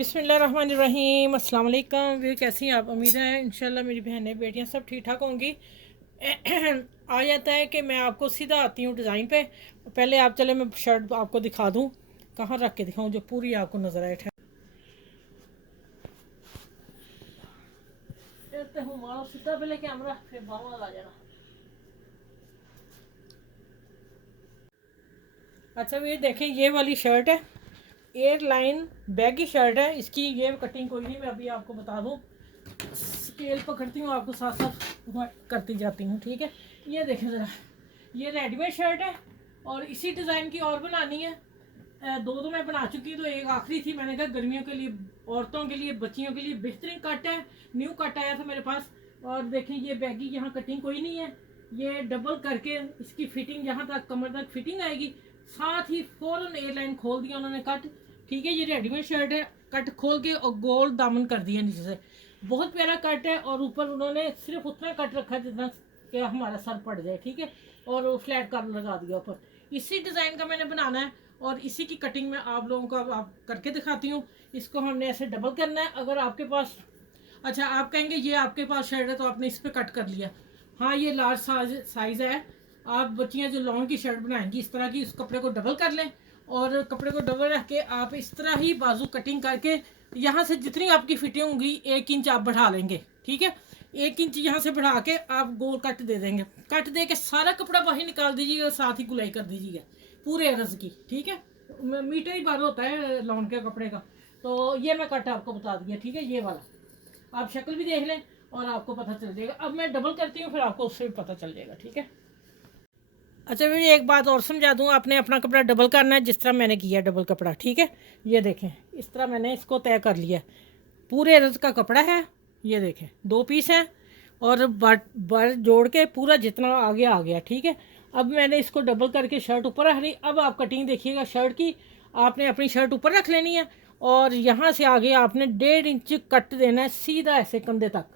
बिस्मिल्लाहिर्रहमानिर्रहीम अस्सलाम वालेकुम। वे कैसी हैं आप? उम्मीद है इंशाल्लाह मेरी बहनें बेटियां सब ठीक ठाक होंगी। आ जाता है कि मैं आपको सीधा आती हूँ डिज़ाइन पे। पहले आप चले मैं शर्ट आपको दिखा दूँ, कहाँ रख के दिखाऊँ जो पूरी आपको नज़र आए। ठहरते हूँ मारो सीधा पहले कैमरा फिर बाहर आ जाना। अच्छा ये देखें, ये वाली शर्ट है, एयरलाइन बैगी शर्ट है। इसकी ये कटिंग कोई नहीं, मैं अभी आपको बता दूँ, स्केल पकड़ती हूँ आपको साथ साथ करती जाती हूँ, ठीक है। ये देखें ज़रा, ये रेडीमेड शर्ट है और इसी डिज़ाइन की और बनानी है। दो तो मैं बना चुकी, तो एक आखिरी थी। मैंने कहा गर्मियों के लिए, औरतों के लिए, बच्चियों के लिए बेहतरीन कट है। न्यू कट आया था मेरे पास। और देखें ये बैगी, यहाँ कटिंग कोई नहीं है। ये डबल करके इसकी फिटिंग यहाँ तक कमर तक फिटिंग आएगी। साथ ही फ़ौरन एयरलाइन खोल दिया उन्होंने कट, ठीक है। ये रेडीमेड शर्ट है, कट खोल के और गोल दामन कर दिया नीचे से। बहुत प्यारा कट है और ऊपर उन्होंने सिर्फ उतना कट रखा जितना कि हमारा सर पड़ जाए, ठीक है। और फ्लैट कलर लगा दिया ऊपर। इसी डिज़ाइन का मैंने बनाना है और इसी की कटिंग में आप लोगों को आप करके दिखाती हूँ। इसको हमने ऐसे डबल करना है। अगर आपके पास, अच्छा आप कहेंगे ये आपके पास शर्ट है तो आपने इस पर कट कर लिया। हाँ ये लार्ज साइज़ है। आप बच्चियाँ जो लॉन्ग की शर्ट बनाएंगी इस तरह की, उस कपड़े को डबल कर लें और कपड़े को डबल रख के आप इस तरह ही बाजू कटिंग करके यहाँ से जितनी आपकी फिटिंग होगी 1 इंच आप बढ़ा लेंगे, ठीक है। 1 इंच यहाँ से बढ़ा के आप गोल कट दे देंगे। कट दे के सारा कपड़ा बाहर निकाल दीजिएगा, साथ ही गुलाई कर दीजिएगा पूरे अरज की, ठीक है। मीटर ही बार होता है लॉन के कपड़े का। तो ये मैं कट आपको बता दिया, ठीक है। ये वाला आप शक्ल भी देख लें और आपको पता चल जाएगा। अब मैं डबल करती हूँ, फिर आपको उससे भी पता चल जाएगा, ठीक है। अच्छा भैया एक बात और समझा दूँ, आपने अपना कपड़ा डबल करना है जिस तरह मैंने किया डबल कपड़ा, ठीक है। ये देखें इस तरह मैंने इसको तय कर लिया। पूरे अरज का कपड़ा है, ये देखें 2 पीस हैं और बर जोड़ के पूरा जितना आगे आ गया, ठीक है। अब मैंने इसको डबल करके शर्ट ऊपर रख ली। अब आप कटिंग देखिएगा शर्ट की, आपने अपनी शर्ट ऊपर रख लेनी है और यहाँ से आगे आपने 1.5 इंच कट देना है सीधा ऐसे कंधे तक।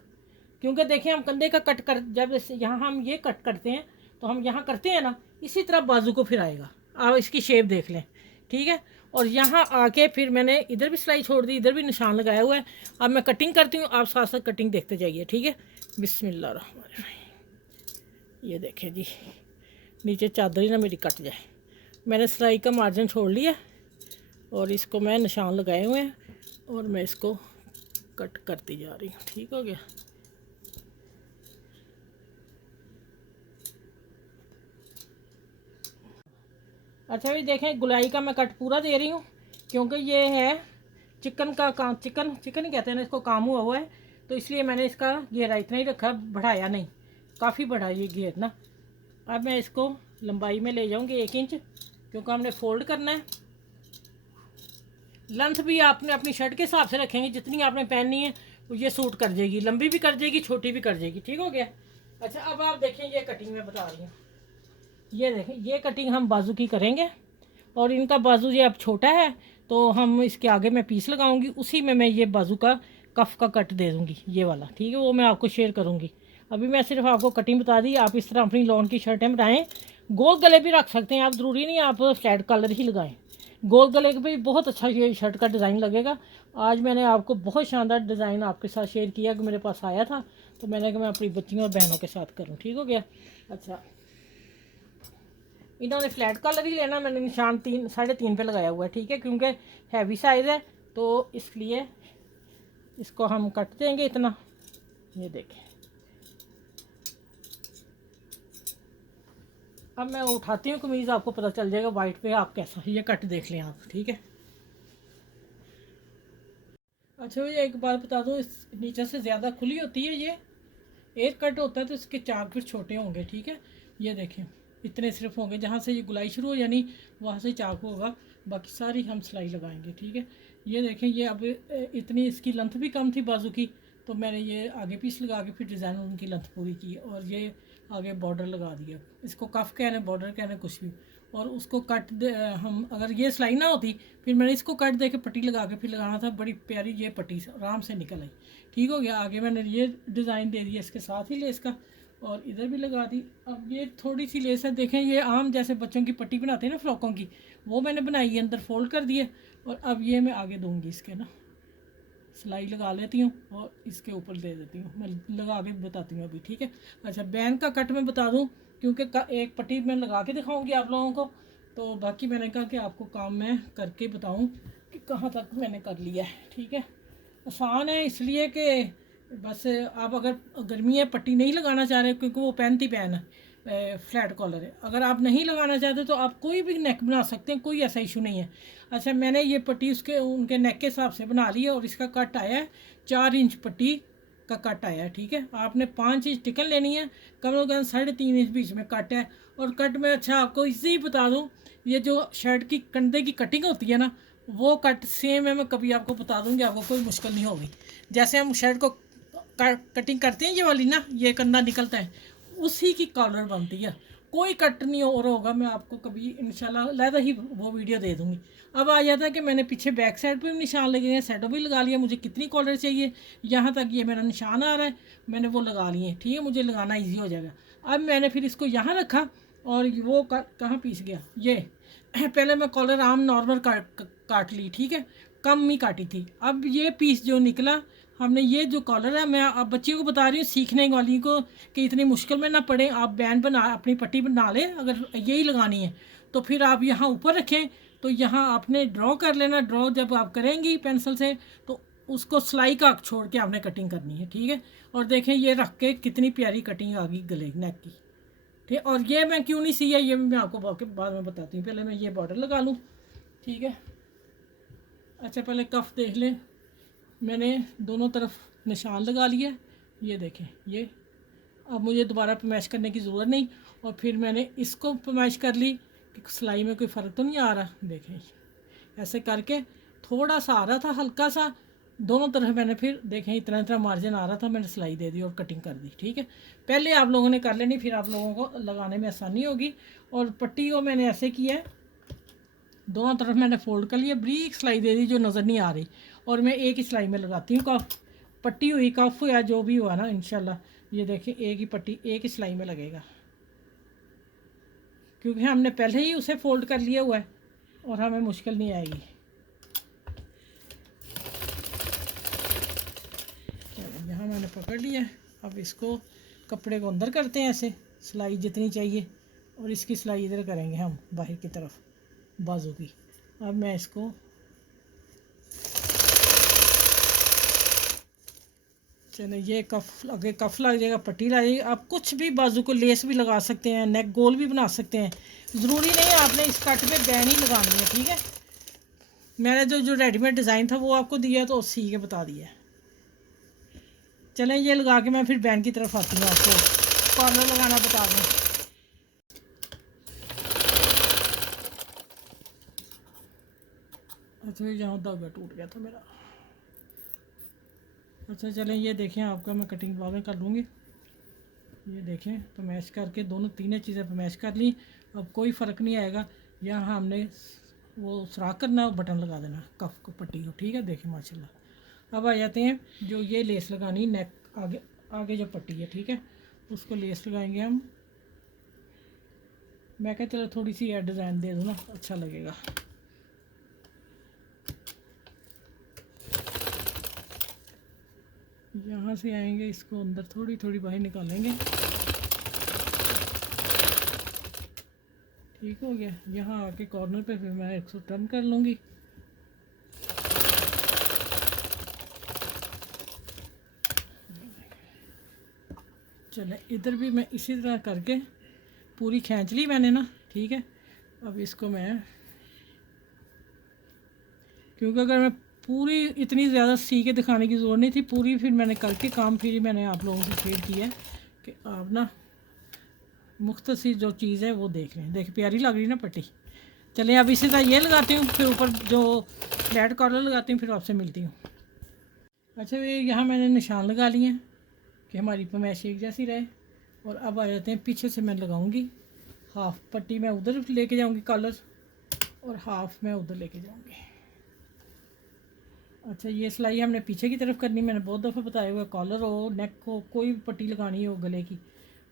क्योंकि देखिए हम कंधे का कट कर, जब यहाँ हम ये कट करते हैं तो हम यहाँ करते हैं ना, इसी तरह बाजू को फिर आएगा। आप इसकी शेप देख लें, ठीक है। और यहाँ आके फिर मैंने इधर भी सिलाई छोड़ दी, इधर भी निशान लगाया हुआ है। अब मैं कटिंग करती हूँ, आप साथ साथ कटिंग देखते जाइए, ठीक है। बिस्मिल्लाहिर्रहमानिर्रहीम। ये देखें जी, नीचे चादर ही ना मेरी कट जाए। मैंने सिलाई का मार्जिन छोड़ लिया और इसको मैं निशान लगाए हुए हैं और मैं इसको कट करती जा रही हूँ, ठीक हो गया। अच्छा भी देखें, गुलाई का मैं कट पूरा दे रही हूँ क्योंकि ये है चिकन का काम, चिकन चिकन ही कहते हैं ना इसको, काम हुआ है। तो इसलिए मैंने इसका घेरा इतना ही रखा, बढ़ाया नहीं। काफ़ी बड़ा ये घेर ना। अब मैं इसको लंबाई में ले जाऊँगी 1 इंच, क्योंकि हमने फोल्ड करना है। लेंथ भी आपने अपनी शर्ट के हिसाब से रखेंगे, जितनी आपने पहननी है ये सूट कर जाएगी, लंबी भी कर जाएगी, छोटी भी कर जाएगी, ठीक हो गया। अच्छा अब आप देखें, ये कटिंग में बता रही हूँ। ये देखें, ये कटिंग हम बाजू की करेंगे और इनका बाजू ये अब छोटा है तो हम इसके आगे मैं पीस लगाऊंगी, उसी में मैं ये बाजू का कफ का कट दे दूंगी, ये वाला, ठीक है। वो मैं आपको शेयर करूंगी। अभी मैं सिर्फ आपको कटिंग बता दी। आप इस तरह अपनी लॉन की शर्टें बनाएं। गोल गले भी रख सकते हैं आप, ज़रूरी नहीं आप फ्लैट कलर ही लगाएं। गोल गले पे भी बहुत अच्छा ये शर्ट का डिज़ाइन लगेगा। आज मैंने आपको बहुत शानदार डिज़ाइन आपके साथ शेयर किया कि मेरे पास आया था, तो मैंने कहा मैं अपनी बच्चियों और बहनों के साथ करूँ, ठीक हो गया। अच्छा इन्होंने फ्लैट कलर ही लेना, मैंने निशान 3 साढ़े 3 पे लगाया हुआ है, ठीक है। क्योंकि हैवी साइज़ है तो इसलिए इसको हम कट देंगे इतना। ये देखें, अब मैं उठाती हूँ कमीज़, आपको पता चल जाएगा वाइट पे आप कैसा, ये कट देख लें आप, ठीक है। अच्छा भैया एक बात बता दूँ, इस नीचे से ज़्यादा खुली होती है, ये एयर कट होता है तो इसके 4 फीट छोटे होंगे, ठीक है। ये देखें इतने सिर्फ होंगे, जहाँ से ये गुलाई शुरू हो यानी वहाँ से चाकू होगा, बाकी सारी हम सिलाई लगाएंगे, ठीक है। ये देखें, ये अब इतनी इसकी लेंथ भी कम थी बाजू की, तो मैंने ये आगे पीस लगा के फिर डिज़ाइन उनकी लेंथ पूरी की और ये आगे बॉर्डर लगा दिया। इसको कफ कहने, बॉर्डर कहने, कुछ भी। और उसको कट दे, हम अगर ये सिलाई ना होती फिर मैंने इसको कट दे के पट्टी लगा के फिर लगाना था। बड़ी प्यारी ये पट्टी आराम से निकल आई, ठीक हो गया। आगे मैंने ये डिज़ाइन दे दिया इसके साथ ही लेस का और इधर भी लगा दी। अब ये थोड़ी सी लेस है, देखें ये आम जैसे बच्चों की पट्टी बनाते हैं ना फ्रॉकों की, वो मैंने बनाई है, अंदर फोल्ड कर दिए और अब ये मैं आगे दूंगी इसके ना, सिलाई लगा लेती हूँ और इसके ऊपर दे देती हूँ। मैं लगा के बताती हूँ अभी, ठीक है। अच्छा, बैन का कट मैं बता दूँ क्योंकि एक पट्टी मैं लगा के दिखाऊंगी आप लोगों को, तो बाकी मैंने कहा कि आपको काम मैं करके बताऊँ कि कहाँ तक मैंने कर लिया है, ठीक है। आसान है इसलिए कि बस आप अगर गर्मी है पट्टी नहीं लगाना चाह रहे क्योंकि वो पहनती पहन है, फ्लैट कॉलर है, अगर आप नहीं लगाना चाहते तो आप कोई भी नेक बना सकते हैं, कोई ऐसा इशू नहीं है। अच्छा, मैंने ये पट्टी उसके उनके नेक के हिसाब से बना ली है और इसका कट आया है 4 इंच पट्टी का कट आया है, ठीक है। आपने 5 इंच टिकन लेनी है, कम से कम 3.5 इंच बीच में कट है। और कट में अच्छा आपको इसी बता दूँ, ये जो शर्ट की कंधे की कटिंग होती है ना, वो कट सेम है। मैं कभी आपको बता दूँगी, आपको कोई मुश्किल नहीं होगी। जैसे हम शर्ट को कटिंग करते हैं ये वाली ना, ये कंधा निकलता है, उसी की कॉलर बनती है, कोई कट नहीं और होगा। मैं आपको कभी इंशाल्लाह अलहदा ही वो वीडियो दे दूँगी। अब आ जाता है कि मैंने पीछे बैक साइड पे भी निशान लगे हैं, साइडों भी लगा लिया, मुझे कितनी कॉलर चाहिए यहाँ तक ये मेरा निशान आ रहा है, मैंने वो लगा लिए, ठीक है, मुझे लगाना ईजी हो जाएगा। अब मैंने फिर इसको यहाँ रखा और वो कहाँ पीस गया ये पहले मैं कॉलर आम नॉर्मल काट ली, ठीक है, कम ही काटी थी। अब ये पीस जो निकला, हमने ये जो कॉलर है, मैं अब बच्चियों को बता रही हूँ सीखने वाली को कि इतनी मुश्किल में ना पड़े, आप बैंड बना अपनी पट्टी बना लें, अगर यही लगानी है तो फिर आप यहाँ ऊपर रखें, तो यहाँ आपने ड्रॉ कर लेना। ड्रॉ जब आप करेंगी पेंसिल से तो उसको सिलाई का छोड़ के आपने कटिंग करनी है, ठीक है। और देखें ये रख के कितनी प्यारी कटिंग आ गई गले नेक की, ठीक है। और ये मैं क्यों नहीं सिया ये मैं आपको बाद में बताती हूँ, पहले मैं ये बॉर्डर लगा लूँ, ठीक है। अच्छा, पहले कफ देख लें, मैंने दोनों तरफ निशान लगा लिया, ये देखें ये। अब मुझे दोबारा पैमाइश करने की ज़रूरत नहीं, और फिर मैंने इसको पैमाइश कर ली कि सिलाई में कोई फ़र्क तो नहीं आ रहा। देखें ऐसे करके थोड़ा सा आ रहा था, हल्का सा, दोनों तरफ मैंने फिर देखें इतना इतना मार्जिन आ रहा था, मैंने सिलाई दे दी और कटिंग कर दी, ठीक है। पहले आप लोगों ने कर लेनी, फिर आप लोगों को लगाने में आसानी होगी। और पट्टी को मैंने ऐसे किया है, दोनों तरफ मैंने फोल्ड कर लिया, ब्रीक सिलाई दे दी जो नज़र नहीं आ रही, और मैं एक ही सिलाई में लगाती हूँ कफ। पट्टी हुई कफ या जो भी हुआ ना, इंशाल्लाह ये देखिए एक ही पट्टी एक ही सिलाई में लगेगा, क्योंकि हमने पहले ही उसे फोल्ड कर लिया हुआ है और हमें मुश्किल नहीं आएगी। यहाँ मैंने पकड़ लिया, अब इसको कपड़े को अंदर करते हैं ऐसे, सिलाई जितनी चाहिए, और इसकी सिलाई इधर करेंगे हम बाहर की तरफ बाजू की। अब मैं इसको चलो, ये कफ आगे कफ लग जाएगा, पट्टी लग जाएगी। आप कुछ भी बाजू को लेस भी लगा सकते हैं, नेक गोल भी बना सकते हैं, ज़रूरी नहीं है आपने इस कट पे बैन ही लगानी है, ठीक है। मैंने जो रेडीमेड डिज़ाइन था वो आपको दिया तो सी के बता दिया। चलें ये लगा के मैं फिर बैन की तरफ आती हूँ, आपको कॉर्नर लगाना बता दूँ। अच्छा, यहाँ धागा टूट गया था मेरा। अच्छा चलें ये देखें, आपका मैं कटिंग बाद में कर लूँगी। ये देखें पैमाइश करके दोनों तीनों चीज़ें पैमाइश कर ली, अब कोई फ़र्क नहीं आएगा। यहाँ हमने वो सुराख करना है और बटन लगा देना कफ को पट्टी को, ठीक है। देखें माशाल्लाह। अब आ जाते हैं जो ये लेस लगानी नेक आगे आगे जो पट्टी है, ठीक है, उसको लेस लगाएंगे हम। मैं कहता चलो थोड़ी सी डिज़ाइन दे दूँ ना, अच्छा लगेगा। यहाँ से आएंगे, इसको अंदर थोड़ी थोड़ी बाहर निकालेंगे, ठीक हो गया। यहाँ आके कॉर्नर पे फिर मैं 100 टर्न कर लूँगी। चले इधर भी मैं इसी तरह करके पूरी खींच ली मैंने ना, ठीक है। अब इसको मैं, क्योंकि अगर मैं पूरी इतनी ज़्यादा सी के दिखाने की ज़रूरत नहीं थी, पूरी फिर मैंने करके काम फिर ही मैंने आप लोगों से शेयर किया है कि आप ना मुख्तसर जो चीज़ है वो देख लें। देख प्यारी लग रही ना पट्टी। चलें अब इसी तरह ये लगाती हूँ, फिर ऊपर जो फ्लैट कॉलर लगाती हूँ, फिर आपसे मिलती हूँ। अच्छा, ये यहाँ मैंने निशान लगा लिए हैं कि हमारी पैमाइश एक जैसी रहे। और अब आ जाते हैं पीछे से मैं लगाऊंगी हाफ पट्टी, मैं उधर लेके जाऊंगी कॉलर और हाफ मैं उधर लेके जाऊंगी। अच्छा, ये सिलाई हमने पीछे की तरफ करनी, मैंने बहुत दफ़ा बताया हुआ, कॉलर हो नेक हो कोई भी पट्टी लगानी हो गले की,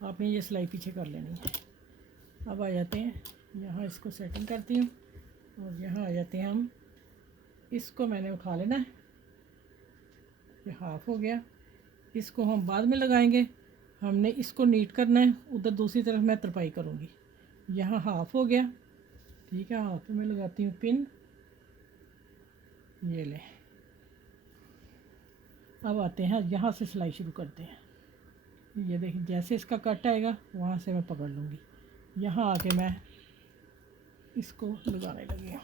आपने ये सिलाई पीछे कर लेनी है। अब आ जाते हैं यहाँ, इसको सेटिंग करती हूँ और यहाँ आ जाते हैं हम, इसको मैंने उठा लेना है ये हाफ़ हो गया। इसको हम बाद में लगाएंगे, हमने इसको नीट करना है। उधर दूसरी तरफ मैं तरपाई करूँगी। यहाँ हाफ़ हो गया, ठीक है। हाफ में लगाती हूँ पिन, ये ले। अब आते हैं यहाँ से सिलाई शुरू करते हैं। ये देखिए जैसे इसका कट आएगा वहाँ से मैं पकड़ लूँगी। यहाँ आके मैं इसको लगाने लगी हूँ।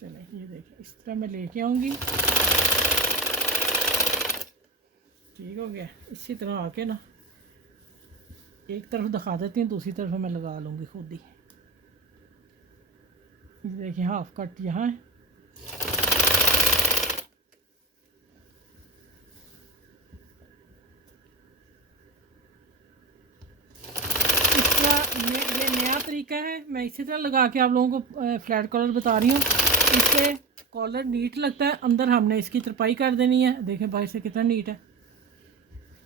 चले ये देखिए इस तरह मैं लेके आऊँगी, ठीक हो गया। इसी तरह आके ना एक तरफ दिखा देती हूँ, दूसरी तरफ मैं लगा लूँगी खुद ही। देखिए हाफ कट यहाँ है, ये नया तरीका है। मैं इसी तरह लगा के आप लोगों को फ्लैट कॉलर बता रही हूँ। इससे कॉलर नीट लगता है, अंदर हमने इसकी तरपाई कर देनी है। देखें भाई से कितना नीट है।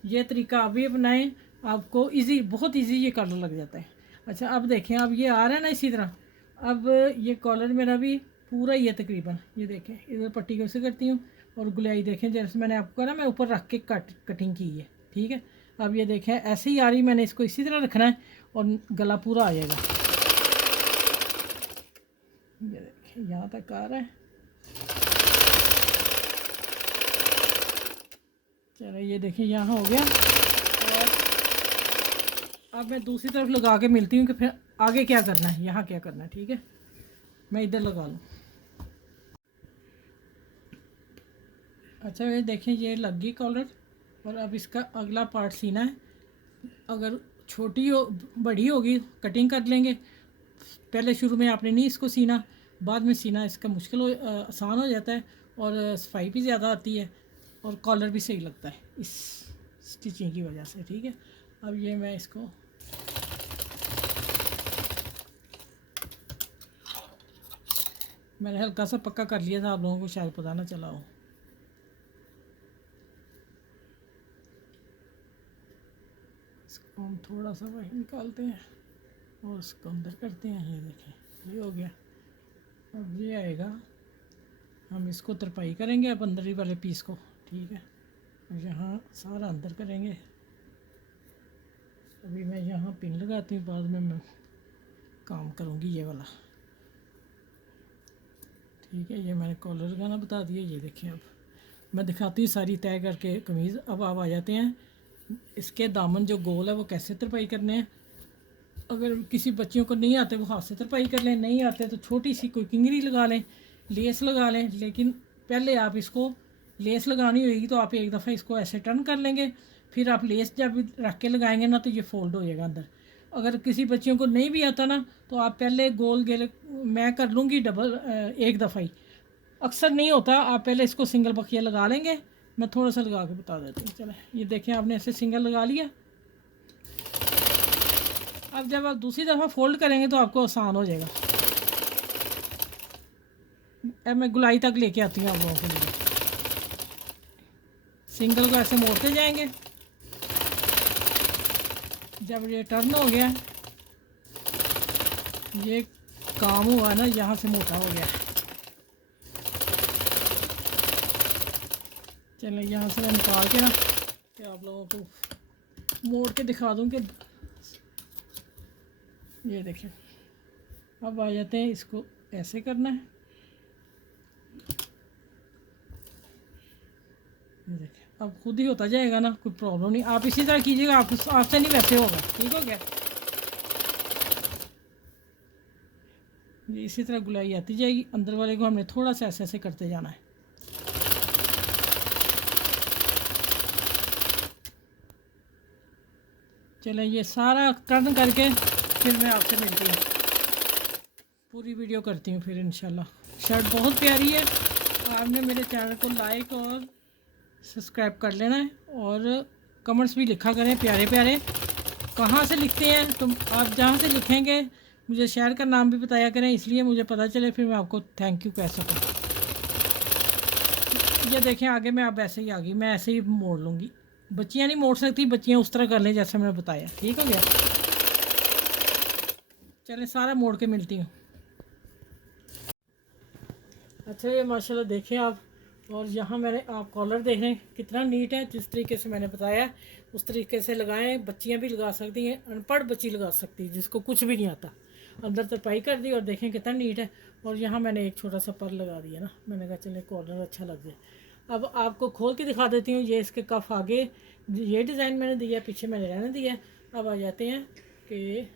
ये तरीका आप भी अपनाएं, आपको इजी, बहुत इजी ये कॉलर लग जाता है। अच्छा अब देखें, अब ये आ रहा है ना इसी तरह। अब ये कॉलर मेरा भी पूरा ही है तकरीबन। ये देखें इधर पट्टी कैसे करती हूँ और गुलाई देखें जैसे मैंने आपको कहा ना, मैं ऊपर रख के कटिंग की है, ठीक है। अब ये देखें ऐसे ही आ रही, मैंने इसको इसी तरह रखना है और गला पूरा आ जाएगा। ये देखें यहाँ तक आ रहा है। चलो ये देखिए यहाँ हो गया। और अब मैं दूसरी तरफ लगा के मिलती हूँ कि फिर आगे क्या करना है, यहाँ क्या करना है, ठीक है। मैं इधर लगा लूँ। अच्छा ये देखें ये लग गई कॉलर। और अब इसका अगला पार्ट सीना है। अगर छोटी हो बड़ी होगी कटिंग कर लेंगे, पहले शुरू में आपने नहीं इसको सीना, बाद में सीना इसका मुश्किल आसान हो जाता है और सफाई भी ज़्यादा आती है और कॉलर भी सही लगता है इस स्टिचिंग की वजह से, ठीक है। अब ये मैं इसको मैंने हल्का सा पक्का कर लिया था, आप लोगों को शायद पता ना चला हो। इसको हम थोड़ा सा वही निकालते हैं और उसको अंदर करते हैं। ये देखें ये हो गया। अब ये आएगा, हम इसको तरपाई करेंगे अब अंदर ही वाले पीस को, ठीक है। यहाँ सारा अंदर करेंगे। अभी मैं यहाँ पिन लगाती हूँ, बाद में मैं काम करूँगी ये वाला, ठीक है। ये मैंने कॉलर लगाना बता दिया। ये देखिए अब मैं दिखाती हूँ सारी तय करके कमीज़। अब आप आ जाते हैं इसके दामन जो गोल है वो कैसे तरपाई करने हैं। अगर किसी बच्चियों को नहीं आते वो हाथ से तरपाई कर लें, नहीं आते तो छोटी सी कोई किंगरी लगा लें, लेस लगा लें। लेकिन पहले आप इसको लेस लगानी होगी तो आप एक दफ़ा इसको ऐसे टर्न कर लेंगे, फिर आप लेस जब रख के लगाएंगे ना तो ये फोल्ड हो जाएगा अंदर। अगर किसी बच्चियों को नहीं भी आता ना तो आप पहले गोल गेल, मैं कर लूँगी डबल एक दफ़ा ही, अक्सर नहीं होता। आप पहले इसको सिंगल बखिया लगा लेंगे, मैं थोड़ा सा लगा के बता देती हूँ। चले ये देखें आपने ऐसे सिंगल लगा लिया। अब जब आप दूसरी दफ़ा फोल्ड करेंगे तो आपको आसान हो जाएगा। अब मैं गुलाई तक लेके आती हूँ आप लोगों के लिए। सिंगल को ऐसे मोड़ते जाएंगे, जब ये टर्न हो गया, ये काम हुआ ना, यहाँ से मोटा हो गया। चलें यहाँ से मैं निकाल के ना कि आप लोगों को मोड़ के दिखा दूँ कि ये देखें। अब आ जाते हैं, इसको ऐसे करना है। ये देखें अब खुद ही होता जाएगा ना, कोई प्रॉब्लम नहीं। आप इसी तरह कीजिएगा, आपसे नहीं वैसे होगा, ठीक हो गया। ये इसी तरह गुलाई आती जाएगी। अंदर वाले को हमने थोड़ा सा ऐसे ऐसे करते जाना है। चलें ये सारा टर्न करके फिर मैं आपसे मिलती हूँ, पूरी वीडियो करती हूँ फिर इंशाल्लाह। शर्ट बहुत प्यारी है, आपने मेरे चैनल को लाइक और सब्सक्राइब कर लेना है और कमेंट्स भी लिखा करें प्यारे प्यारे। कहाँ से लिखते हैं तो आप जहाँ से लिखेंगे मुझे शहर का नाम भी बताया करें, इसलिए मुझे पता चले, फिर मैं आपको थैंक यू कह सकूँ। ये देखें आगे मैं अब ऐसे ही आ गई, मैं ऐसे ही मोड़ लूँगी। बच्चियाँ नहीं मोड़ सकती, बच्चियाँ उस तरह कर लें जैसे मैंने बताया, ठीक हो गया। चलें सारा मोड़ के मिलती हूँ। अच्छा ये माशाल्लाह देखें आप, और यहाँ मैंने आप कॉलर देख रहे हैं कितना नीट है, जिस तरीके से मैंने बताया उस तरीके से लगाएं। बच्चियाँ भी लगा सकती हैं, अनपढ़ बच्ची लगा सकती है जिसको कुछ भी नहीं आता। अंदर तरपाई कर दी और देखें कितना नीट है। और यहाँ मैंने एक छोटा सा पर लगा दिया ना, मैंने कहा चले कॉर्नर अच्छा लग जाए। अब आपको खोल के दिखा देती हूँ। ये इसके कफ आगे ये डिज़ाइन मैंने दिया है, पीछे मैंने रहने दिया है। अब आ जाते हैं कि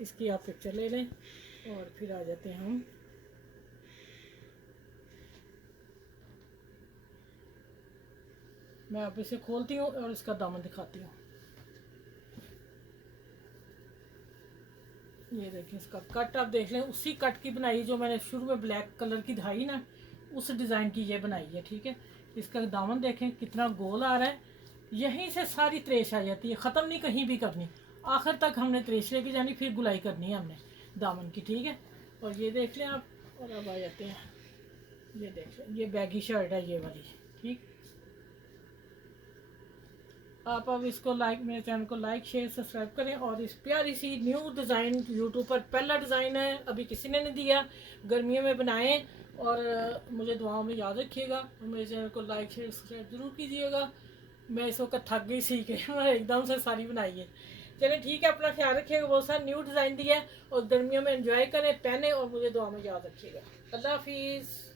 इसकी आप पिक्चर ले लें और फिर आ जाते हैं हम। मैं अब इसे खोलती हूँ और इसका दामन दिखाती हूँ। ये देखिए इसका कट आप देख लें, उसी कट की बनाई जो मैंने शुरू में ब्लैक कलर की धाई ना, उस डिज़ाइन की ये बनाई है। ठीक है, इसका दामन देखें कितना गोल आ रहा है। यहीं से सारी त्रेश आ जाती है, ख़त्म नहीं कहीं भी करनी, आखिर तक हमने त्रेश लेके जानी, फिर गुलाई करनी है हमने दामन की। ठीक है, और ये देख लें आप। और अब आ जाते हैं, ये देख लें, ये बैगी शर्ट है ये वाली। ठीक, आप अब इसको लाइक, मेरे चैनल को लाइक शेयर सब्सक्राइब करें। और इस प्यारी सी न्यू डिज़ाइन यूट्यूब पर पहला डिज़ाइन है, अभी किसी ने नहीं दिया, गर्मियों में बनाएं। और मुझे दुआओं में याद रखिएगा और मेरे चैनल को लाइक शेयर सब्सक्राइब ज़रूर कीजिएगा। मैं इस वक्त थक गई सीख के, मैं एकदम से सारी बनाई है। चलिए ठीक है, अपना ख्याल रखिएगा। बहुत सारा न्यू डिज़ाइन दिया है और गर्मियों में एंजॉय करें, पहने और मुझे दुआ में याद रखिएगा। अल्लाह हाफिज़।